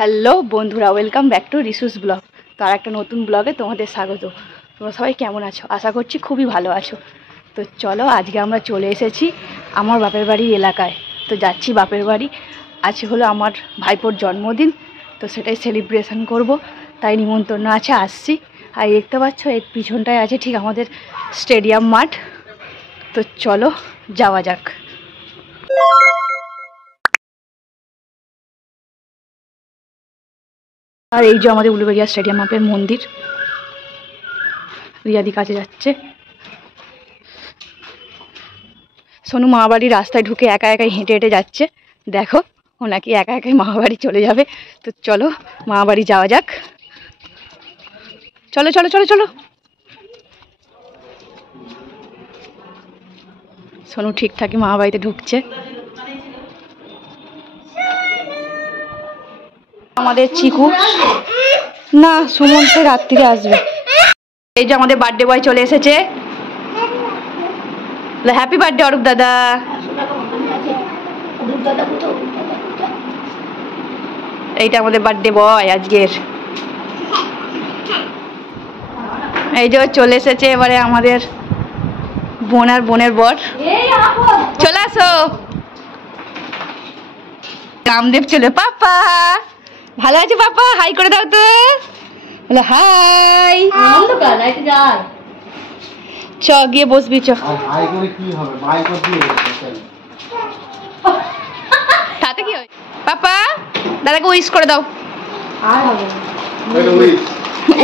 Hello বন্ধুরা, welcome back to রিসুস blog. তার একটা নতুন ব্লগে তোমাদের স্বাগত। তোমরা সবাই কেমন আছো? আশা করছি খুবই ভালো আছো। তো চলো, আজকে আমরা চলে এসেছি আমার বাপের বাড়ির এলাকায়। তো যাচ্ছি বাপের বাড়ি। আজকে হলো আমার ভাইপোর জন্মদিন, তো সেটাই সেলিব্রেশন করব, তাই নিমন্ত্রণ আছে, আসছি। আর দেখতে পাচ্ছ এর পিছনটায় আছে ঠিক আমাদের স্টেডিয়াম মাঠ। তো চলো যাওয়া যাক। আর এই যে আমাদের উলুবেড়িয়া স্টেডিয়াম মাপের মন্দির। রিয়াদি কাছে যাচ্ছে। সোনু মামাবাড়ির রাস্তায় ঢুকে একা একাই হেঁটে হেঁটে যাচ্ছে। দেখো, ও নাকি একা একাই মামাবাড়ি চলে যাবে। তো চলো মামাবাড়ি যাওয়া যাক। চলো চলো চলো চলো। সোনু ঠিকঠাকই মামাবাড়িতে ঢুকছে। আমাদের চিকু না, সুমন সে রাত্রিরে আসবে। এই যে আমাদের বার্থডে বয় চলে এসেছে। হ্যাপি বার্থডে অরূপ দাদা। এইটা আমাদের বার্থডে বয় আজকের। এই যে চলে এসেছে এবারে আমাদের বোন আর বোনের বর। চলে আসো। রামদেব চলে। পাপা ভালো আছে? পাপা হাই করে দাও তো। বলে হাই। চ গিয়ে বসবি। চ তাতে কি হয়? পাপা দাদাকে উইশ করে দাও।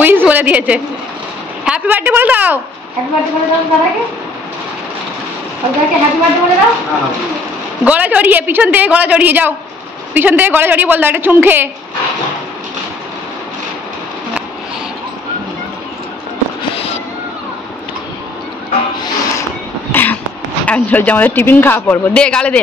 উইশ বলে দিয়েছে। হ্যাপি বার্থডে বলে দাও। গলা জড়িয়ে, পিছন থেকে গলা জড়িয়ে যাও। পিছন থেকে গলা জড়িয়ে বল দাও একটা চুমখে। আমাদের টিফিন খাওয়া পড়বো। দে গালে দে।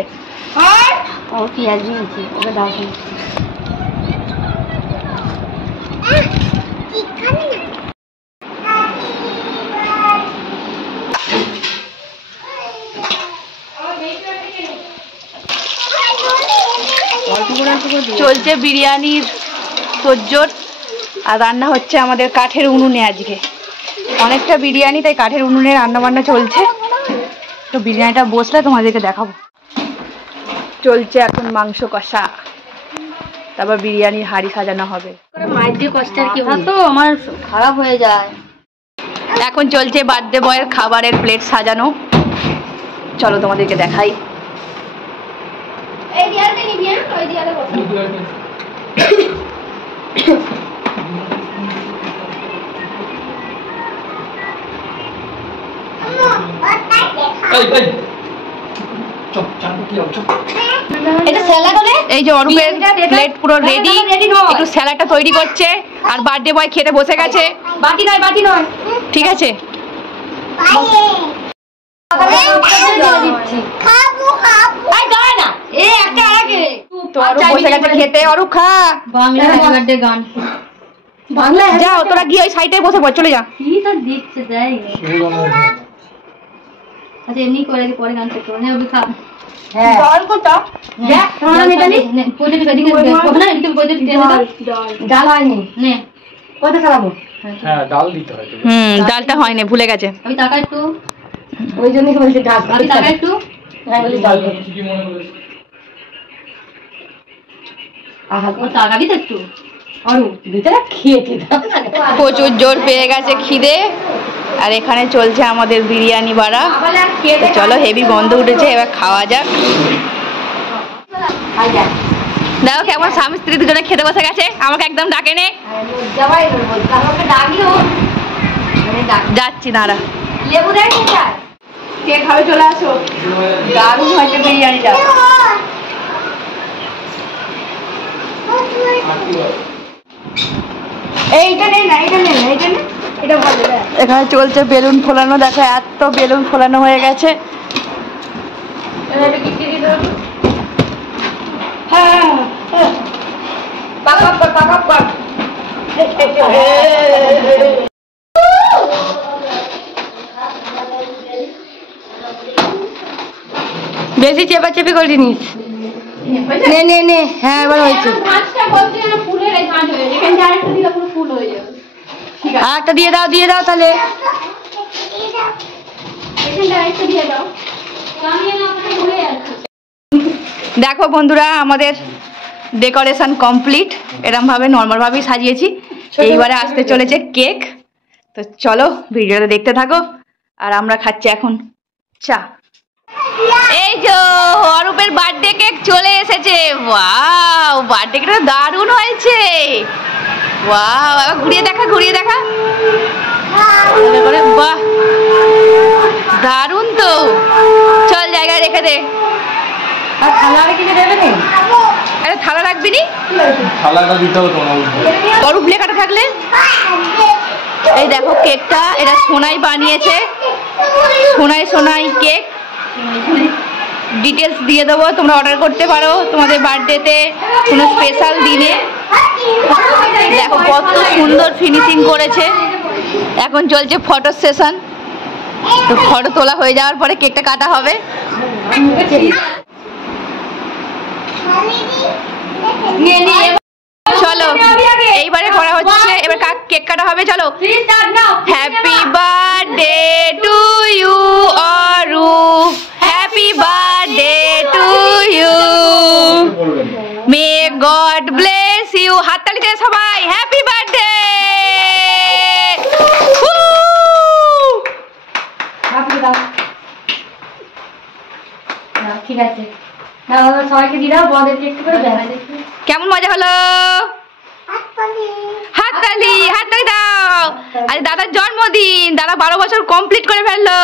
চলছে বিরিয়ানির তোড়জোড়। আর রান্না হচ্ছে আমাদের কাঠের উনুনে আজকে। অনেকটা বিরিয়ানি, তাই কাঠের উনুনে রান্না বান্না চলছে। তো বিরিয়ানিটা বসলে তোমাদেরকে দেখাবো। চলছে এখন মাংস কষা, তারপর বিরিয়ানির হাঁড়ি সাজানো হবে। তো আমার খারাপ হয়ে যায়। এখন চলছে বার্থডে বয়ের খাবারের প্লেট সাজানো। চলো তোমাদেরকে দেখাই। এই যে অরূপের প্লেট পুরো রেডি। একটু স্যালাডটা তৈরি করছে আর বার্থডে বয় খেতে বসে গেছে। বাটি নয় ঠিক আছে। বসে গেছে খেতে। অরূপ খা। যাও তোরা গিয়ে ওই সাইডে বসে পড়। চলে যা। আচ্ছা এমনি করে পরে গান করতে হবে। খা। ডালটা হয়নি, ভুলে গেছে। আমি টাকা একটু, ওই জন্য টাকা একটু টাকাবি তো একটু। প্রচুর জোর পেয়ে গেছে খিদে। আর এখানে চলছে আমাদের বিরিয়ানি বাড়া। চলো হেভি গন্ধ উঠেছে, এবার খাওয়া যাক। দেখো কেমন স্বামী স্ত্রী দুজনে খেতে বসে গেছে। আমাকে একদম ডাকে নে। যাচ্ছি দাঁড়া। কে খাবে চলে আসো। দারুণ হয়েছে বিরিয়ানিটা। এখানে চলছে বেলুন ফোলানো। দেখো এত বেলুন ফোলানো হয়ে গেছে। বেশি চেপাচেপি করিনিস। নে নে নে। হ্যাঁ এবার হয়েছে। ফুলের এই কাজ হয়ে এখানে আরেকটা দিলে পুরো ফুল হয়ে যাবে। ঠিক আছে, আরেকটা দিয়ে দাও তাহলে। এখানে আরেকটা দিয়ে দাও, আমি না আপনাকে ভুলে যাচ্ছি। দেখো বন্ধুরা, আমাদের ডেকোরেশন কমপ্লিট। এরকম ভাবে নর্মাল ভাবেই সাজিয়েছি। এইবারে আসতে চলেছে কেক। তো চলো ভিডিওটা দেখতে থাকো। আর আমরা খাচ্ছি এখন চা। এই যে অরূপের বার্থডে কেক চলে এসেছে। ওয়াও, বার্থডে কেকটা দারুণ হয়েছে। ওয়াও, ঘুরিয়ে দেখা বাহ, দারুণ তো। চল জায়গায় রেখে দে। আরে থালা রাখবি নি? অরূপ লেখাটা থাকলে। এই দেখো কেকটা, এটা সোনাই বানিয়েছে। সোনাই কেক। ডিটেলস দিয়ে দেবো, তোমরা অর্ডার করতে পারো তোমাদের বার্থডেতে, কোনো স্পেশাল দিনে। দেখো কত সুন্দর ফিনিশিং করেছে। এখন চলছে ফটো সেশন। তো ফটো তোলা হয়ে যাওয়ার পরে কেকটা কাটা হবে। চলো এইবারে করা হচ্ছে, এবার কেক কাটা হবে। চলো। Happy birthday to you Arup, happy birthday to you, may god bless you. হাততালি দিয়ে সবাই হ্যাপি বার্থডে। ঠিক আছে, সবাইকে দিয়ে দাও, বড়দেরকে একটু করে দেয়। কেমন মজা হলো? হাততালি দাও। আজ দাদার জন্মদিন, দাদা 12 বছর কমপ্লিট করে ফেললো।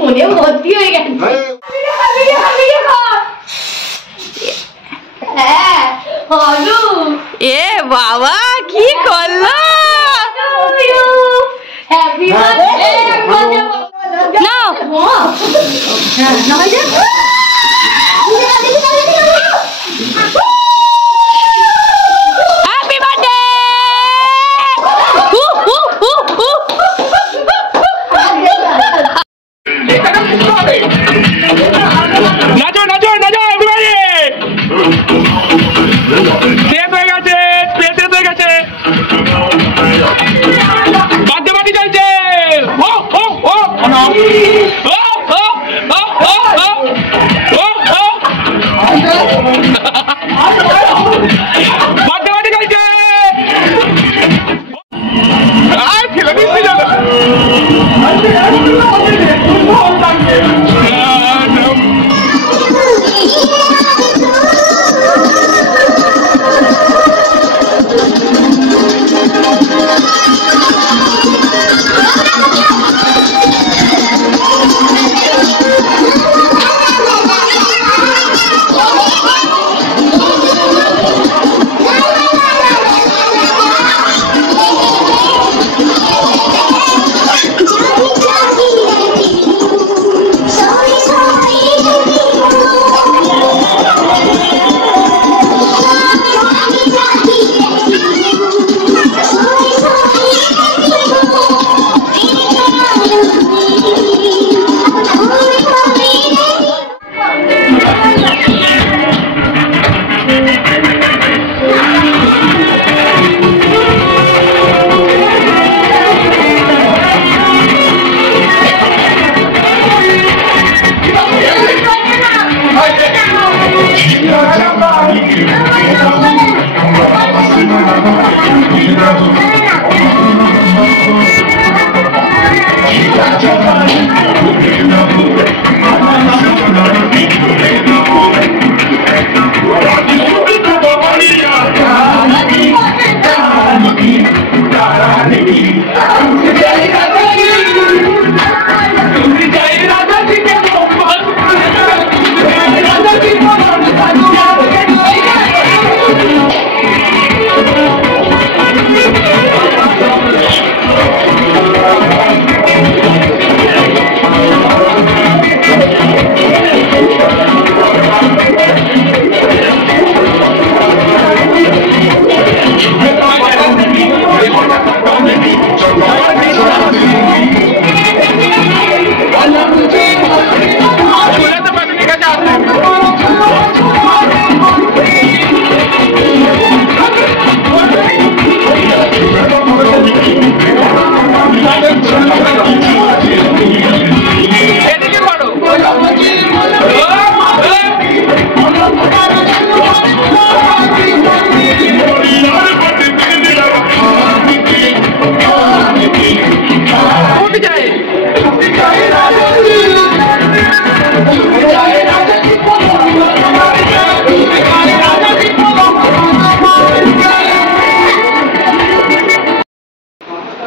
মনে ভর্তি হয়ে গেছে। এ বাবা, কি করলো?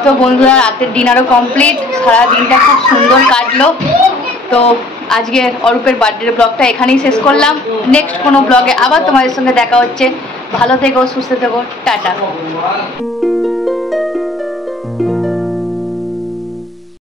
তো বন্ধুরা রাতের ডিনারও কমপ্লিট, সারা দিনটা খুব সুন্দর কাটলো। তো আজকে অরূপের বার্থডে ব্লগটা এখানেই শেষ করলাম। নেক্সট কোনো ব্লগে আবার তোমাদের সঙ্গে দেখা হচ্ছে। ভালো থেকো, সুস্থ থেকো, টাটা।